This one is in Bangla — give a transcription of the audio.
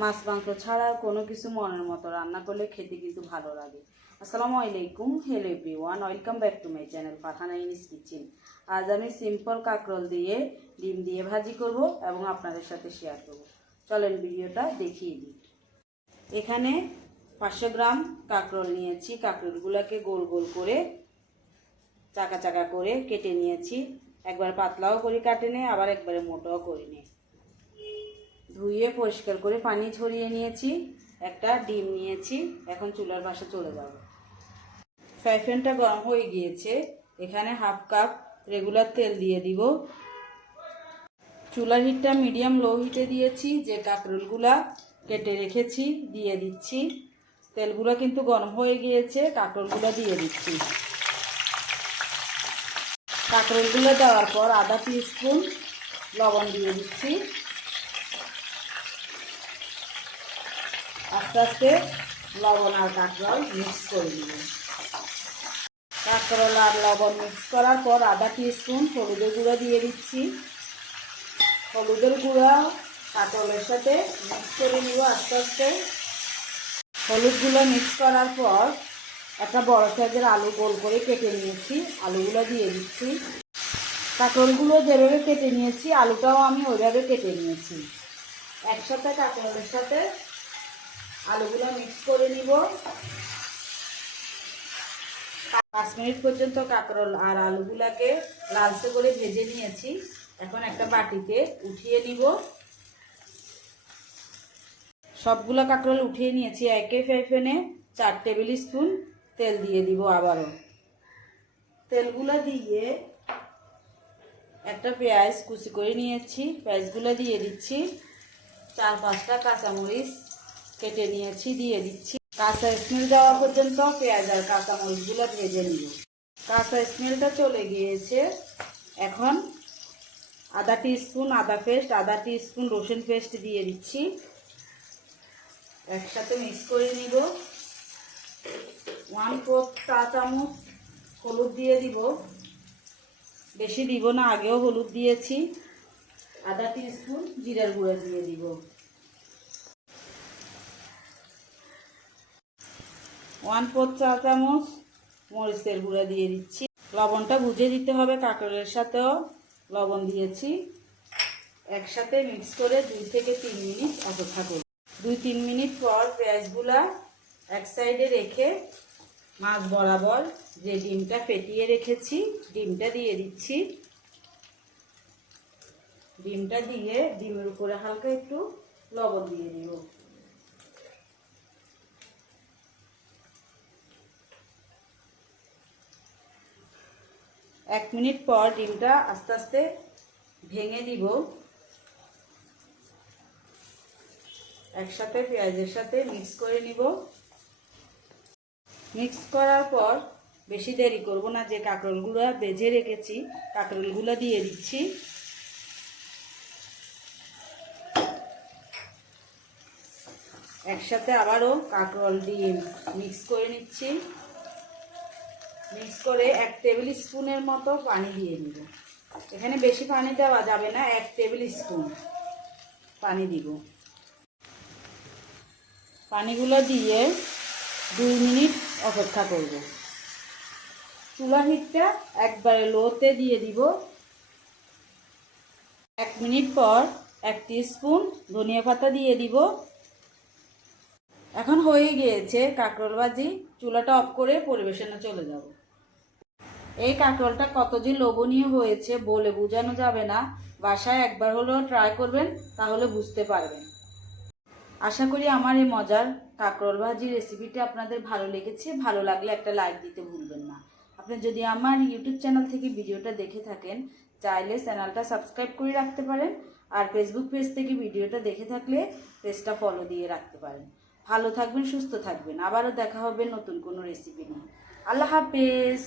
মাছ মাংস ছাড়া কোনো কিছু মনের মতো রান্না করলে খেতে কিন্তু ভালো লাগে। আসসালামু আলাইকুম, hello everyone, welcome back to my channel Farhana Inis kitchen. আজ আমি সিম্পল কাঁকরোল দিয়ে ডিম দিয়ে ভাজি করব এবং আপনাদের সাথে শেয়ার করব। চলেন ভিডিওটা দেখিয়ে দিই। এখানে 500 গ্রাম কাঁকরোল নিয়েছি। কাঁকরোলগুলোকে গোল গোল করে চাকা চাকা করে কেটে নিয়েছি। একবার পাতলাও করে কাটে নিয়ে আবার একবারে মোটাও করে নিয়ে ধুয়ে পরিষ্কার করে পানি ঝরিয়ে নিয়েছি। একটা ডিম নিয়েছি। এখন চুলার পাশে চলে যাব। ফ্রাই প্যানটা গরম হয়ে গিয়েছে। এখানে হাফ কাপ রেগুলার তেল দিয়ে দিব। চুলার হিটটা মিডিয়াম লো হিটে দিয়েছি। যে কাঁকরোলগুলা কেটে রেখেছি দিয়ে দিচ্ছি। তেলগুলো কিন্তু গরম হয়ে গিয়েছে। কাঁকরোলগুলো দিয়ে দিচ্ছি। কাঁকরোলগুলো দেওয়ার পর আধা টিস্পুন লবণ দিয়ে দিচ্ছি। আস্তে আস্তে লবণ আর কাঁকরোল মিক্স করে দিব। কাঁকরোল আর লবণ মিক্স করার পর আধা টিস্পুন হলুদের গুঁড়া দিয়ে দিচ্ছি। হলুদের গুঁড়া কাঁকরোলের সাথে মিক্স করে নিব আস্তে আস্তে। হলুদগুলো মিক্স করার পর একটা বড় সাইজের আলু গোল করে কেটে নিয়েছি। আলুগুলো দিয়ে দিচ্ছি। কাঁকরোলগুলো যেভাবে কেটে নিয়েছি আলুটাও আমি ওইভাবে কেটে নিয়েছি। একসাথে কাঁকরোলের সাথে আলুগুলো মিক্স করে নিব। 5 মিনিট পর্যন্ত কাঁকরোল আর আলুগুলাকে লালচে করে ভেজে নিয়েছি। এখন একটা বাটিতে উঠিয়ে নিব। সবগুলো কাঁকরোল উঠিয়ে নিয়েছি। একই ফ্রাই প্যানে 4 টেবিল স্পুন তেল দিয়ে দিব। আবারও তেলগুলো দিয়ে একটা পেঁয়াজ কুচি করে নিয়েছি। পেঁয়াজগুলো দিয়ে দিচ্ছি। 4-5টা কাঁচামরিচ কেটে নিয়েছি দিয়ে দিচ্ছি। কাঁচা স্মেল যাওয়া পর্যন্ত পেঁয়াজ আর কাঁচামরিচগুলো ভেজে নিব। কাঁচা স্মেলটা চলে গিয়েছে। এখন আধা টিস্পুন আদা পেস্ট, আধা টিস্পুন রসুন পেস্ট দিয়ে দিচ্ছি। একসাথে মিক্স করে নিব। 1/4 চা চামচ হলুদ দিয়ে দিব। বেশি দিব না, আগেও হলুদ দিয়েছি। আধা টিস্পুন জিরার গুঁড়া দিয়ে দিব। 1/4 চা চামচ মরিচের গুঁড়া দিয়ে দিচ্ছি। লবণটা বুঝে দিতে হবে। কাঁকরোলের সাথেও লবণ দিয়েছি। একসাথে মিক্স করে 2 থেকে 3 মিনিট অপেক্ষা করব। 2-3 মিনিট পর পেঁয়াজগুলা এক সাইডে রেখে মাছ বরাবর যে ডিমটা ফেটিয়ে রেখেছি ডিমটা দিয়ে দিচ্ছি। ডিমটা দিয়ে ডিমের উপরে হালকা একটু লবণ দিয়ে দিব। এক মিনিট পর ডিমটা আস্তে আস্তে ভেঙে দিব। একসাথে পেঁয়াজের সাথে মিক্স করে নিব। মিক্স করার পর বেশি দেরি করব না। যে কাঁকরোলগুলো ভেজে রেখেছি কাঁকরোলগুলো দিয়ে দিচ্ছি। একসাথে আবারও কাঁকরোল ডিম মিক্স করে নিচ্ছি। মিক্স করে 1 টেবিল স্পুনের মতো পানি দিয়ে দিব। এখানে বেশি পানি দেওয়া যাবে না, 1 টেবিল স্পুন পানি দিব। পানিগুলো দিয়ে 2 মিনিট অপেক্ষা করব। চুলার হিটটা একবারে লোতে দিয়ে দিব। 1 মিনিট পর 1 টিস্পুন ধনিয়া পাতা দিয়ে দিব। এখন হয়ে গিয়েছে কাঁকরোল ভাজি। চুলাটা অফ করে পরিবেশনে চলে যাব। এই কাঁকরোলটা কত যে লোভনীয় হয়েছে বলে বোঝানো যাবে না। বাসায় একবার হলেও ট্রাই করবেন, তাহলে বুঝতে পারবেন। আশা করি আমার এই মজার কাঁকরোল ভাজি রেসিপিটি আপনাদের ভালো লেগেছে। ভালো লাগলে একটা লাইক দিতে ভুলবেন না। আপনি যদি আমার ইউটিউব চ্যানেল থেকে ভিডিওটা দেখে থাকেন চাইলে চ্যানেলটা সাবস্ক্রাইব করে রাখতে পারেন। আর ফেসবুক পেজ থেকে ভিডিওটা দেখে থাকলে পেজটা ফলো দিয়ে রাখতে পারেন। ভালো থাকবেন, সুস্থ থাকবেন। আবারও দেখা হবে নতুন কোনো রেসিপি নিয়ে। আল্লাহ হাফেজ।